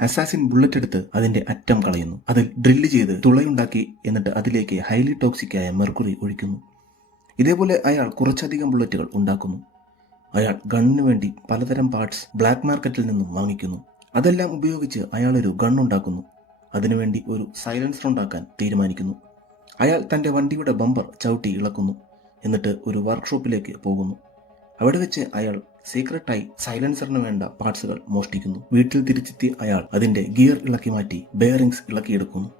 Assassin bullet എടുത്ത് അതിന്റെ അറ്റം കളയുന്നു. അതിൽ ഡ്രില്ല് ചെയ്ത് തുളയുണ്ടാക്കി എന്നിട്ട് അതിലേക്ക് ഹൈലി ടോക്സിക്കായ മെർക്കുറി ഒഴിക്കുന്നു. ഇതേപോലെ അയാൾ കുറച്ചധികം ബുള്ളറ്റുകൾ ഉണ്ടാക്കുന്നു. അയാൾ ഗണ്ണിന് വേണ്ടി പലതരം പാർട്സ് ബ്ലാക്ക് മാർക്കറ്റിൽ നിന്നും വാങ്ങിക്കുന്നു. അതെല്ലാം ഉപയോഗിച്ച് അയാൾ ഒരു ഗൺ ഉണ്ടാക്കുന്നു. അതിനുവേണ്ടി ഒരു സൈലൻസർ ഉണ്ടാക്കാൻ തീരുമാനിക്കുന്നു. അയാൾ തന്റെ വണ്ടിയുടെ ബമ്പർ ചവിട്ടി ഇളക്കുന്നു. എന്നിട്ട് ഒരു വർക്ക്ഷോപ്പിലേക്ക് പോകുന്നു. അവിടെ വെച്ച് അയാൾ സീക്രട്ടായി സൈലൻസറിന് വേണ്ട പാർട്സുകൾ മോഷ്ടിക്കുന്നു. വീട്ടിൽ തിരിച്ചെത്തി അയാൾ അതിന്റെ ഗിയർ ഇളക്കി മാറ്റി ബെയറിംഗ്സ് ഇളക്കിയെടുക്കുന്നു.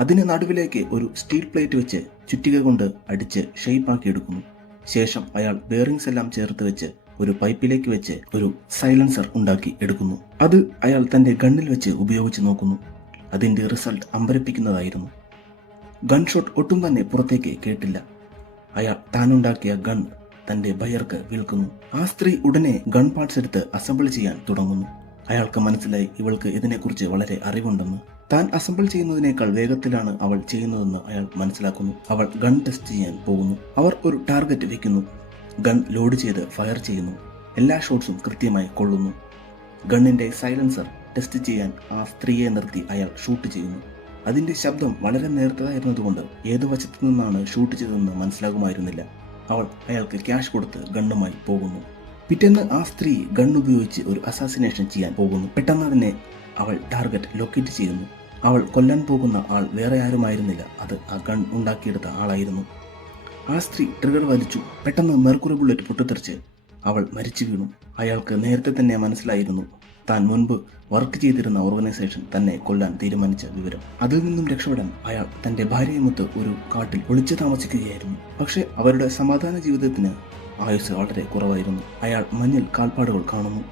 അതിന് നടുവിലേക്ക് ഒരു സ്റ്റീൽ പ്ലേറ്റ് വെച്ച് ചുറ്റിക കൊണ്ട് അടിച്ച് ഷേപ്പാക്കി എടുക്കുന്നു. ശേഷം അയാൾ ബെയറിംഗ്സ് എല്ലാം ചേർത്ത് വെച്ച് ഒരു പൈപ്പിലേക്ക് വെച്ച് ഒരു സൈലൻസർ ഉണ്ടാക്കി എടുക്കുന്നു. അത് അയാൾ തന്റെ ഗണ്ണിൽ വെച്ച് ഉപയോഗിച്ച് നോക്കുന്നു. അതിന്റെ റിസൾട്ട് അമ്പരപ്പിക്കുന്നതായിരുന്നു. ഗൺ ഷോട്ട് ഒട്ടും തന്നെ പുറത്തേക്ക് കേട്ടില്ല. അയാൾ താനുണ്ടാക്കിയ ഗൺ തന്റെ ബയർക്ക് വിൽക്കുന്നു. ആ സ്ത്രീ ഉടനെ ഗൺ പാർട്സ് എടുത്ത് അസംബിൾ ചെയ്യാൻ തുടങ്ങുന്നു. അയാൾക്ക് മനസ്സിലായി ഇവൾക്ക് ഇതിനെക്കുറിച്ച് വളരെ അറിവുണ്ടെന്ന്. താൻ അസംബിൾ ചെയ്യുന്നതിനേക്കാൾ വേഗത്തിലാണ് അവൾ ചെയ്യുന്നതെന്ന് അയാൾ മനസ്സിലാക്കുന്നു. അവൾ ഗൺ ടെസ്റ്റ് ചെയ്യാൻ പോകുന്നു. അവർ ഒരു ടാർഗറ്റ് വെക്കുന്നു. ഗൺ ലോഡ് ചെയ്ത് ഫയർ ചെയ്യുന്നു. എല്ലാ ഷോട്ട്സും കൃത്യമായി കൊള്ളുന്നു. ഗണ്ണിന്റെ സൈലൻസർ ടെസ്റ്റ് ചെയ്യാൻ ആ സ്ത്രീയെ നിർത്തി അയാൾ ഷൂട്ട് ചെയ്യുന്നു. അതിന്റെ ശബ്ദം വളരെ നേർത്തതായിരുന്നതുകൊണ്ട് ഏതു വശത്തു നിന്നാണ് ഷൂട്ട് ചെയ്തതെന്ന് മനസ്സിലാകുമായിരുന്നില്ല. അവൾ അയാൾക്ക് ക്യാഷ് കൊടുത്ത് ഗണ്ണുമായി പോകുന്നു. പിറ്റേന്ന് ആ സ്ത്രീ ഗൺ ഉപയോഗിച്ച് ഒരു അസാസിനേഷൻ ചെയ്യാൻ പോകുന്നു. പെട്ടെന്ന് തന്നെ അവൾ ടാർഗറ്റ് ലൊക്കേറ്റ് ചെയ്യുന്നു. അവൾ കൊല്ലാൻ പോകുന്ന ആൾ വേറെ ആരുമായിരുന്നില്ല, അത് ആ ഗൺ ഉണ്ടാക്കിയെടുത്ത ആളായിരുന്നു. ആ സ്ത്രീ ട്രിഗർ വലിച്ചു. പെട്ടെന്ന് മെർക്കുറി ബുള്ളറ്റ് പൊട്ടിത്തെറിച്ച് അവൾ മരിച്ചു വീണു. അയാൾക്ക് നേരത്തെ തന്നെ മനസ്സിലായിരുന്നു താൻ മുൻപ് വർക്ക് ചെയ്തിരുന്ന ഓർഗനൈസേഷൻ തന്നെ കൊല്ലാൻ തീരുമാനിച്ച വിവരം. അതിൽ നിന്നും രക്ഷപ്പെടാൻ അയാൾ തന്റെ ഭാര്യയുമൊത്ത് ഒരു കാട്ടിൽ ഒളിച്ചു താമസിക്കുകയായിരുന്നു. പക്ഷെ അവരുടെ സമാധാന ജീവിതത്തിന് ആയുസ് വളരെ കുറവായിരുന്നു. അയാൾ മഞ്ഞിൽ കാൽപ്പാടുകൾ കാണുന്നു.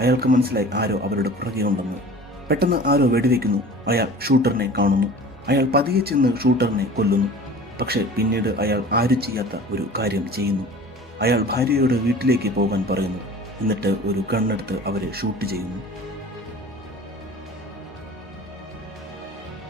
അയാൾക്ക് മനസ്സിലായി ആരോ അവരുടെ പുറകെ ഉണ്ടെന്ന്. പെട്ടെന്ന് ആരോ വെടിവെക്കുന്നു. അയാൾ ഷൂട്ടറിനെ കാണുന്നു. അയാൾ പതിയെ ചെന്ന് ഷൂട്ടറിനെ കൊല്ലുന്നു. പക്ഷെ പിന്നീട് അയാൾ ആരും ചെയ്യാത്ത ഒരു കാര്യം ചെയ്യുന്നു. അയാൾ ഭാര്യയോട് വീട്ടിലേക്ക് പോകാൻ പറയുന്നു. എന്നിട്ട് ഒരു ഗണ്ണെടുത്ത് അവരെ ഷൂട്ട് ചെയ്യുന്നു.